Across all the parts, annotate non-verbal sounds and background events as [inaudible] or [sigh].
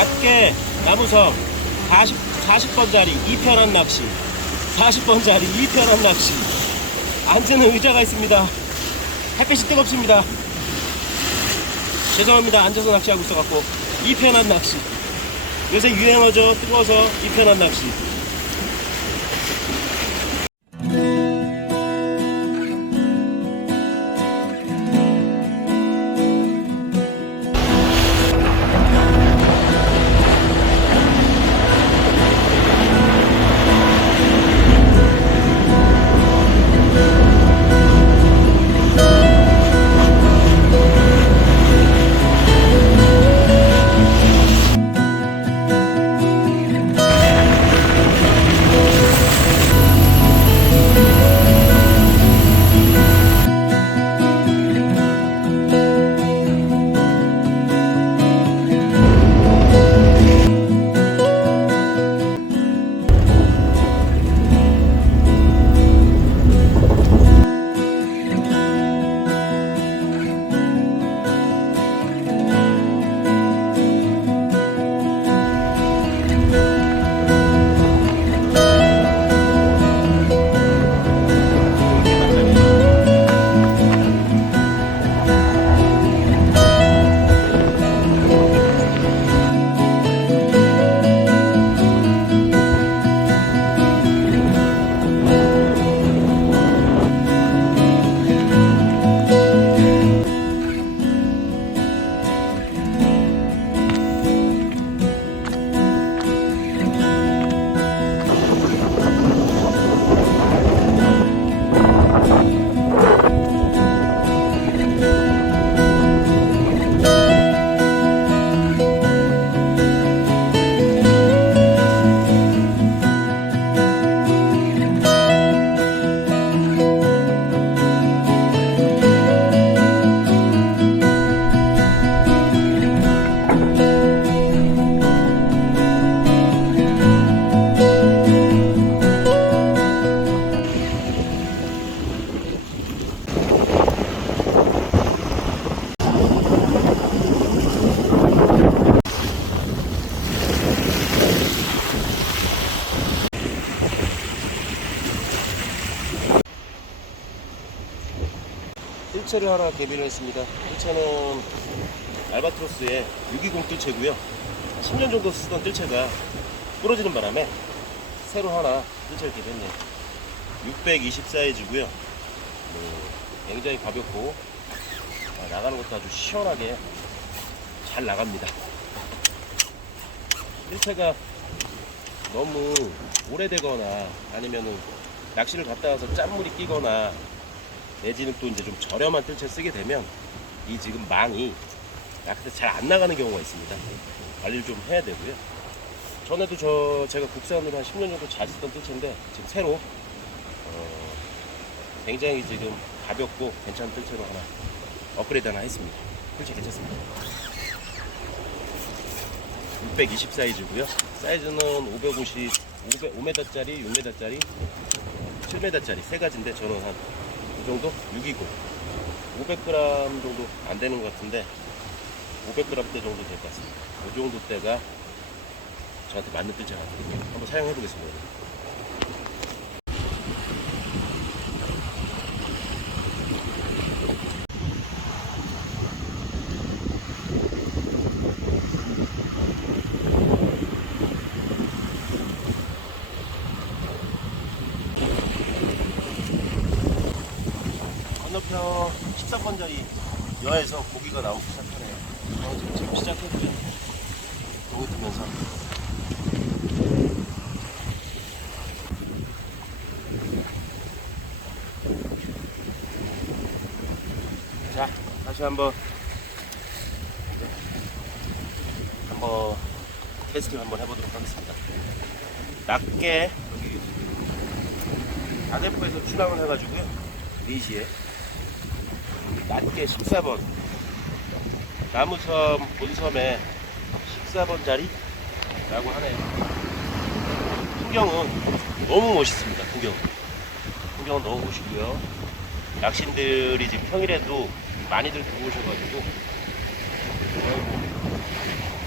낮게 나무섬 40, 40번짜리 2편한 낚시. 40번짜리 2편한 낚시. 앉는 의자가 있습니다. 햇빛이 뜨겁습니다. 죄송합니다. 앉아서 낚시하고 있어갖고. 2편한 낚시. 요새 유행어죠. 뜨거워서 2편한 낚시 뜰채를 하나 개비를 했습니다. 뜰채는 알바트로스의 620 뜰채고요. 10년 정도 쓰던 뜰채가 부러지는 바람에 새로 하나 뜰채를 개비했네요. 620 사이즈고요. 뭐, 굉장히 가볍고 아, 나가는 것도 아주 시원하게 잘 나갑니다. 뜰채가 너무 오래되거나 아니면은 낚시를 갔다 와서 짠물이 끼거나 내지는 또 이제 좀 저렴한 뜰채 쓰게 되면 이 지금 망이 낚싯대 잘안 나가는 경우가 있습니다. 관리를 좀 해야 되고요. 전에도 저 제가 국산으로 한 10년 정도 잘 쓰던 뜰채인데 지금 새로 어, 굉장히 지금 가볍고 괜찮은 뜰채로 하나 업그레이드 하나 했습니다. 뜰채 괜찮습니다. 620 사이즈고요. 사이즈는 550, 500, 5m짜리, 6m짜리, 7m짜리 세 가지인데 저는 한 이 정도? 620. 500g 정도 안 되는 것 같은데 500g 대 정도 될 것 같습니다. 이 정도 때가 저한테 맞는 뜰채 같거든요. 한번 사용해 보겠습니다. 건너편 13번짜리 여에서 고기가 나오기 시작하네요. 어, 지금, 지금 시작했고요. 너무 뜨면서. 자, 다시 한번 한번 테스팅 한번 해보도록 하겠습니다. 낮게 여기 아대포에서 출항을 해가지고요. 4시에 낮게 14번 나무섬 본섬에 14번짜리 라고 하네요 풍경은 너무 멋있습니다 풍경 풍경은 너무 멋있고요 낚시인들이 지금 평일에도 많이들 들어오셔가지고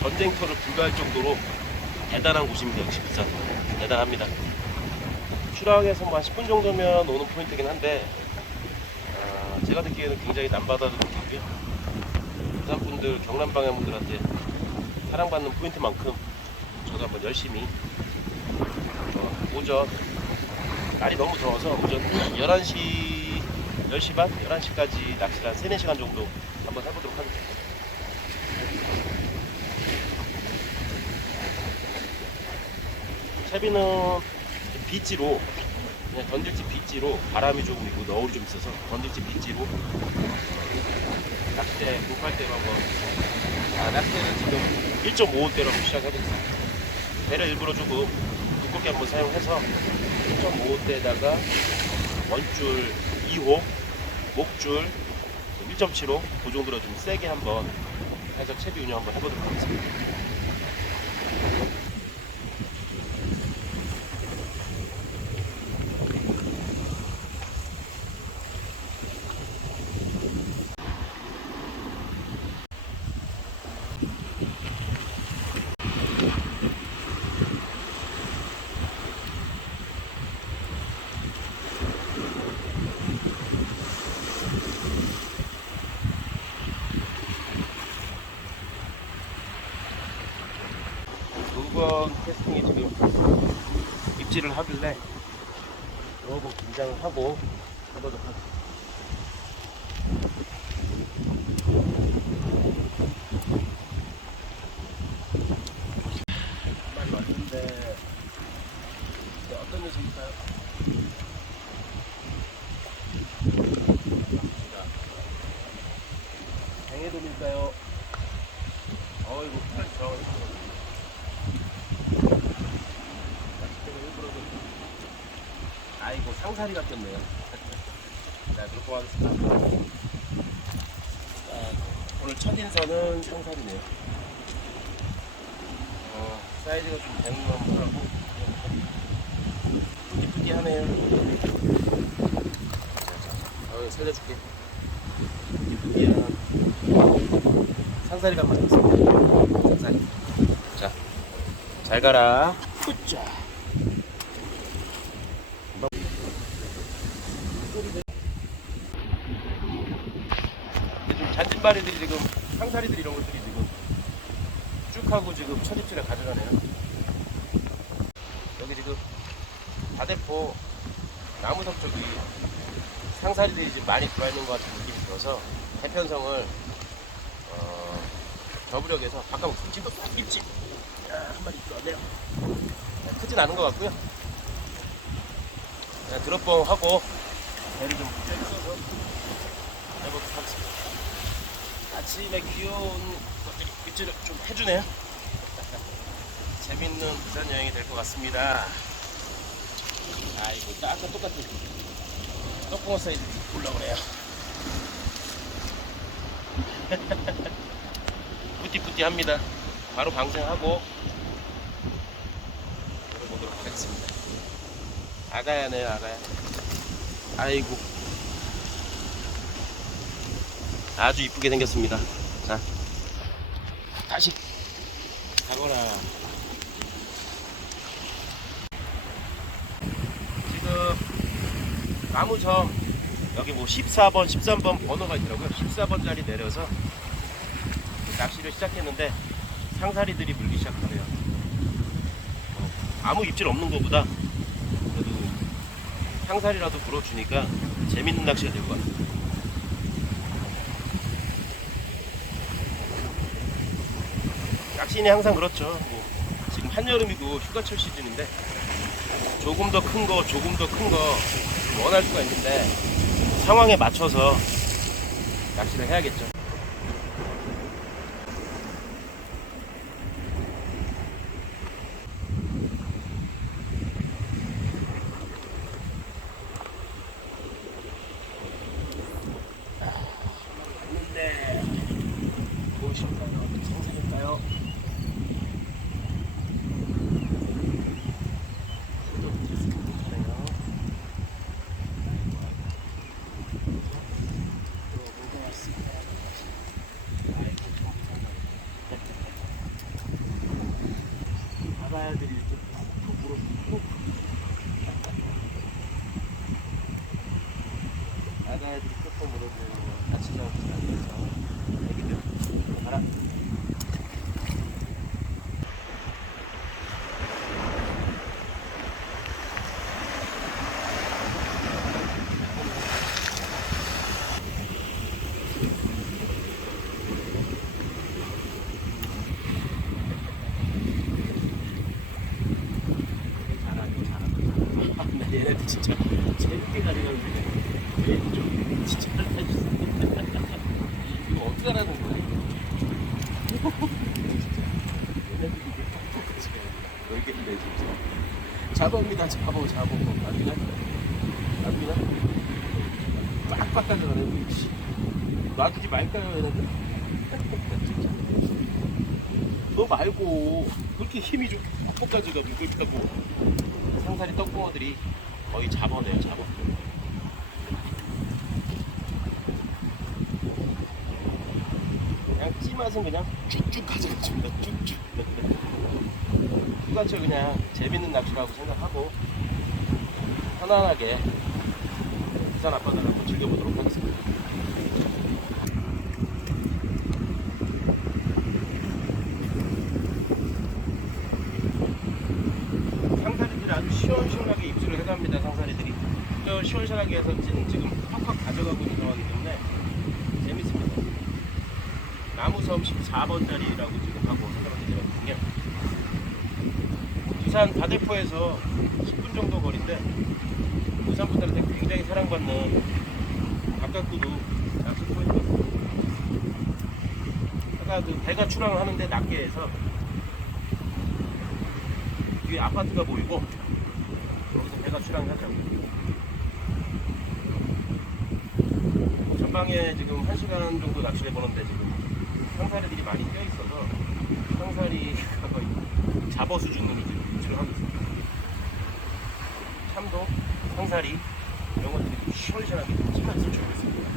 전쟁터를 불가할 정도로 대단한 곳입니다. 역시 부산. 대단합니다. 출항해서 뭐 한 10분 정도면 오는 포인트긴 한데 아, 제가 듣기에는 굉장히 남바다도 느끼고요. 부산 분들, 경남 방향 분들한테 사랑받는 포인트만큼 저도 한번 열심히 어, 오전 날이 너무 더워서 오전 11시 10시 반? 11시까지 낚시를 한 3, 4시간 정도 한번 해보도록 하겠습니다. 채비는 빗지로 그냥 던질지 빗지로 바람이 조금 있고 너울이 좀 있어서 던질지 빗지로 낚싯대 공팔대로 한번 아, 낚싯대는 지금 1.5대로 한번 시작하겠습니다. 배를 일부러 조금 두껍게 한번 사용해서 1.5대에다가 원줄 2호 목줄 1.75 그 정도로 좀 세게 한번 해서 채비 운영 한번 해보도록 하겠습니다 두번 캐스팅이 지금 입질을 하길래 조금 긴장을 하고 해보도록 하겠습니다. 한 마리 왔는데 이제 어떤 녀석일까요? 뱅에돔일까요? 어이구, 풀 들어가있어. 낚싯대가 일부러 좀 아이고 상사리 같겠네요 하겠습니다 자, 오늘 첫 인선은 상사리네요. 어, 사이즈가 좀 되는 건 하고. 이쁘게 하네요. 자, 어, 살려줄게. 한 상사리가 한마리 있습니다 상사리. 자 잘 가라. 굿자. 잔진바리들이 지금 상사리들 이런 것들이 지금 쭉 하고 지금 첫 입질에 가져가네요. 여기 지금 다대포 나무석 쪽이 상사리들이 지금 많이 들어와 있는 것 같은 느낌이 들어서 해편성을 어, 저부력에서 바깥 김치 야, 한 마리 있어네요. 크진 않은 것 같고요. 그냥 드롭봉 하고 배를 좀 껴있어서 해보도록 하겠습니다. 아침에 귀여운 것들이 입질을 좀 해주네요. 재밌는 부산 여행이 될 것 같습니다. 아이고, 아까 똑같은 떡붕어 사이즈 올라오네요. [laughs] 뿌띠뿌띠 합니다. 바로 방생하고 보도록 하겠습니다. 아가야네요, 아가야. 아이고. 아주 이쁘게 생겼습니다. 자, 다시 가거라. 지금 나무점 여기 뭐 14번, 13번 번호가 있더라고요. 14번짜리 내려서 낚시를 시작했는데 상사리들이 물기 시작하네요. 어, 아무 입질 없는 것보다 그래도 상사리라도 불어주니까 재밌는 낚시가 될 것 같아요. 낚시인이 항상 그렇죠. 뭐 지금 한여름이고 휴가철 시즌인데 조금 더 큰 거, 조금 더 큰 거 원할 수가 있는데 상황에 맞춰서 낚시를 해야겠죠. 있는데 무엇일까요? 생선일까요? 또 못하네요. 들어본 것 같습니다. 애들이 조금 물어도 다치지 않고 잘 돼서 애기들 가라 잘하고 잘하고 잘하고 근데 얘네들 진짜 재밌게 가져가는데 얘네들 좀 진짜 잘해주세요 이거 어떻게 하라는 거야 이거 진짜 얘네들이 이게 뻑뻑하지 놀겠네 진짜 잡아옵니다 잡아 잡아 안되나? 안되나? 빡빡 가져가네 씨. 놔두지 말까요 얘네들? [laughs] 너 말고 그렇게 힘이 좀 뻑뻑 가져가지고 있다고 상사리 떡붕어들이 거의 잡아내요 잡아 그냥 찌맛은 그냥 쭉쭉 가져가줍니다 쭉쭉 [laughs] 똑같이 그냥 재밌는 낚시라고 생각하고 편안하게 부산 앞바다를 한번 즐겨보도록 하겠습니다. 상사리들이 아주 시원시원하게 입수를 해갑니다 상사리들이. 저 시원시원하게 해서 지금, 팍팍 가져가고 있는 상황이기 때문에 재밌습니다. 나무섬 14번짜리라고 지금 하고 되거든요 부산 다대포에서 10분 정도 거리인데 부산 분들한테 굉장히 사랑받는 가깝고도 낚시 포인트 아까 그 배가 출항을 하는데 낮게 해서 뒤에 아파트가 보이고 여기서 배가 출항하죠. 전방에 지금 1시간 정도 낚시를 해보는데 지금 상사리들이 많이 껴 있어서 상사리가 거의 잡어 수준으로 지금 유출을 하고 있습니다. 참도, 상사리 이런 것들이 좀 시원시원하게 찌맛을 주고 있습니다.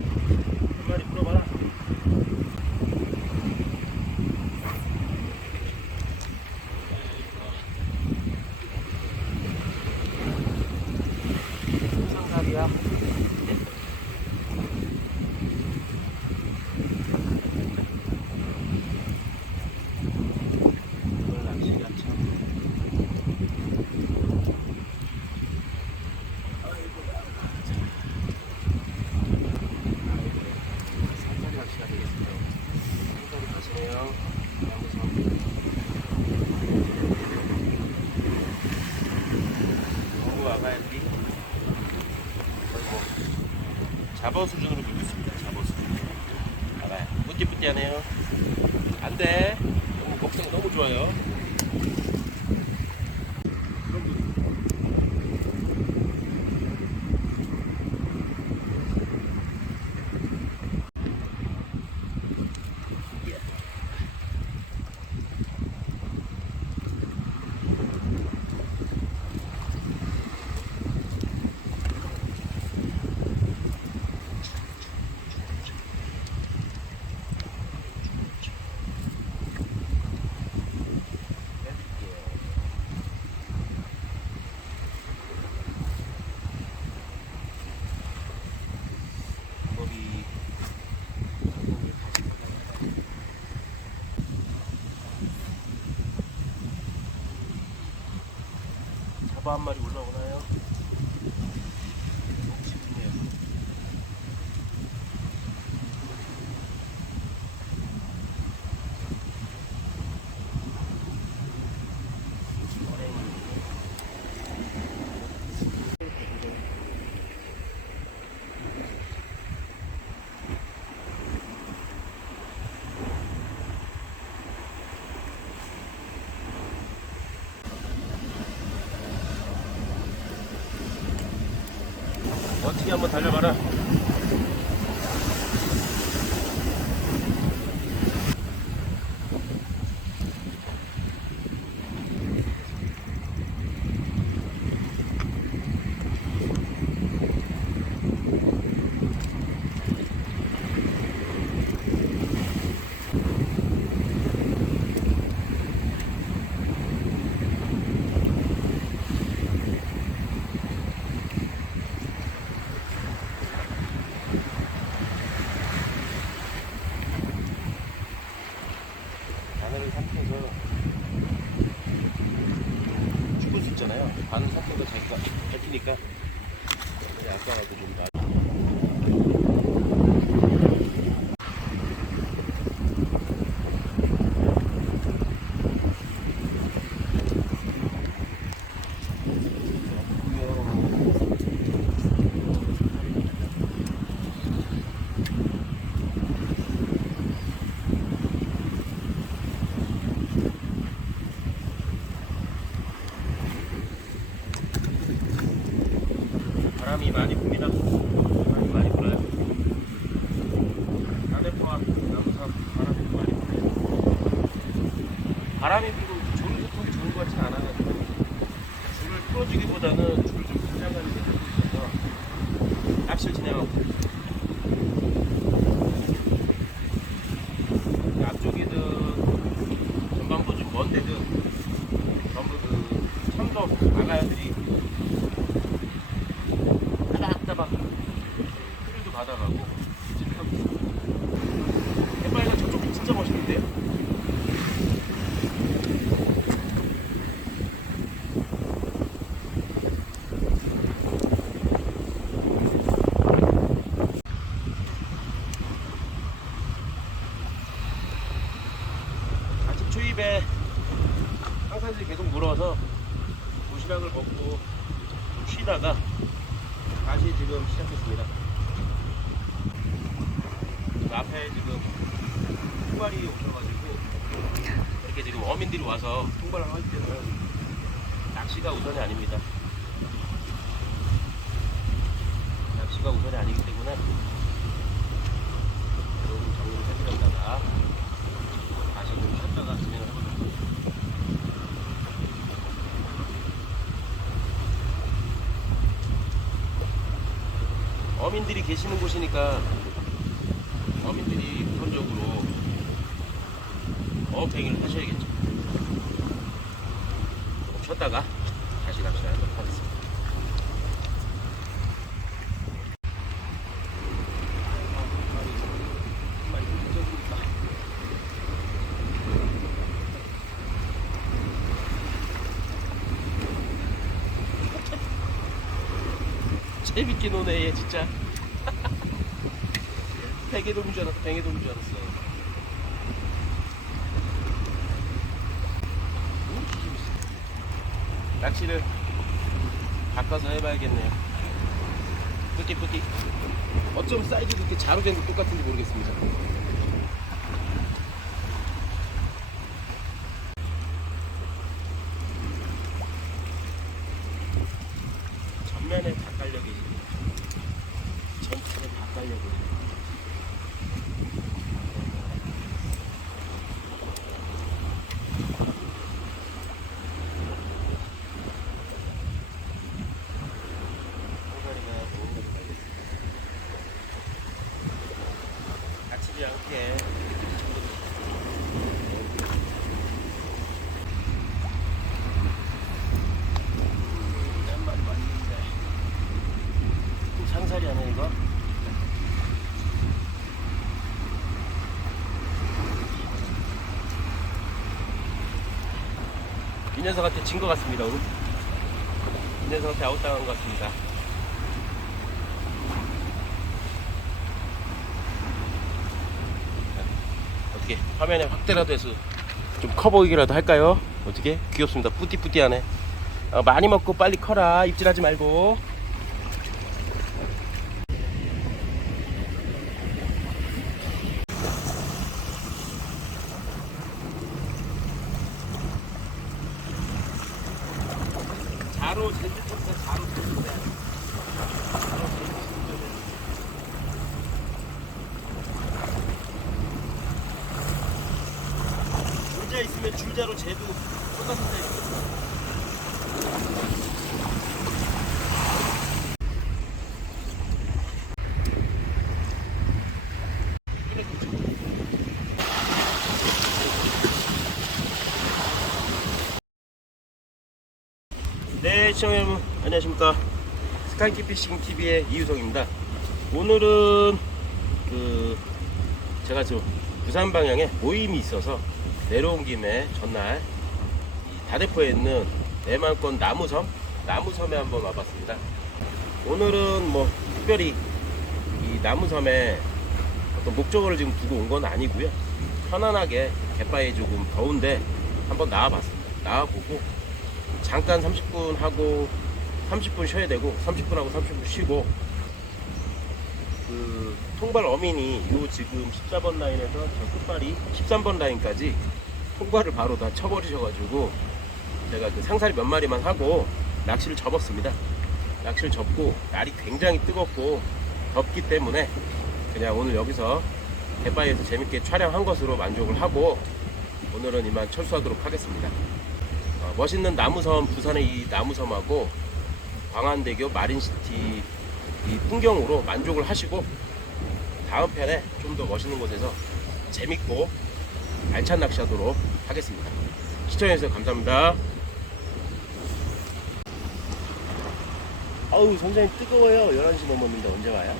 한 마리 물어봐라. 상사리야. 오늘 날씨가 참. 상사리 낚시가 되겠습니다. 상사리 가시네요. 나무섬. 너무 아가야들이 거의 뭐 잡어 수준으로 밀고 있습니다. 잡어 수준. 알아요. 뿌띠뿌띠하네요. 안 돼. 너무 먹성 너무 좋아요. 거기 거기 가지고 가야 잡아 한 마리 올라오나요? 먹지군요. 어떻게 한번 달려봐라. 바람이 많이 붑니다. 바람이 많이 불어요. 나대포와 나무삽 바람이 많이 불어요. 바람이 불고 조를 소통이 좋은 것 같진 않아요. 줄을 풀어주기보다는 줄을 좀 긴장감이 되고 있어서 낚시를 진행하고 있어요. 앞쪽이든 전반부 좀 먼데든 전부 그 참돔 아가야들이 따박따박 풀도 받아가고 갯바위가 저쪽이 진짜 멋있는데요? 아침 초입에 항산들이 계속 물어서 도시락을 먹고 좀 쉬다가 다시 지금 시작했습니다. 그 앞에 지금 통발이 오셔가지고 이렇게 지금 어민들이 와서 통발을 할 때는 낚시가 우선이 아닙니다. 낚시가 우선이 아니기 때문에 조금 정리를 해드렸다가 다시 좀 쉬었다가 진행을 해보도록 하겠습니다. 어민들이 계시는 곳이니까 어민들이 우선적으로 어업행위를 하셔야겠죠. 쉬었다가 다시 낚시하도록 하겠습니다. 재밌게 노네 얘 진짜. [laughs] 베개돔인 줄 알았어 뱅에돔인 줄 알았어. 낚시를 바꿔서 해봐야겠네요. 뿌띠 뿌띠. 어쩜 사이즈도 이렇게 자로 된 거 똑같은지 모르겠습니다 깔려 계시네 전체에 다 깔려 계시네 항아리가 너무 많이 깔려 다치지 않게 짠만 맞는데 또 상살이 아니야 이거? 이 녀석한테 진 것 같습니다. 오늘 이 녀석한테 아웃당한 것 같습니다. 어떻게 화면에 확대라도 해서 좀 커 보이기라도 할까요? 어떻게? 귀엽습니다. 뿌띠뿌띠하네. 어, 많이 먹고 빨리 커라. 입질하지 말고 자로 제주도에서 자로 줄자 있으면 줄자로 재도 똑같은 사이즈 네, 시청자 여러분 안녕하십니까 스카이키 피싱 TV의 이유성입니다. 오늘은 그 제가 저 부산 방향에 모임이 있어서 내려온 김에 전날 이 다대포에 있는 내만권 나무섬 나무섬에 한번 와봤습니다. 오늘은 뭐 특별히 이 나무섬에 어떤 목적어를 지금 두고 온 건 아니고요. 편안하게 갯바위 조금 더운데 한번 나와봤습니다. 나와보고 잠깐 30분 하고 30분 쉬어야 되고 30분 하고 30분 쉬고 그 통발 어민이 요 지금 14번 라인에서 저 끝발이 13번 라인까지 통발을 바로 다 쳐버리셔가지고 제가 그 상사리 몇 마리만 하고 낚시를 접었습니다. 낚시를 접고 날이 굉장히 뜨겁고 덥기 때문에 그냥 오늘 여기서 갯바위에서 재밌게 촬영한 것으로 만족을 하고 오늘은 이만 철수하도록 하겠습니다. 어, 멋있는 나무섬 부산의 이 나무섬하고 광안대교 마린시티 이 풍경으로 만족을 하시고 다음 편에 좀 더 멋있는 곳에서 재밌고 알찬 낚시하도록 하겠습니다. 시청해주셔서 감사합니다. 아우 선생님 뜨거워요. 11시 넘었는데 언제 와요?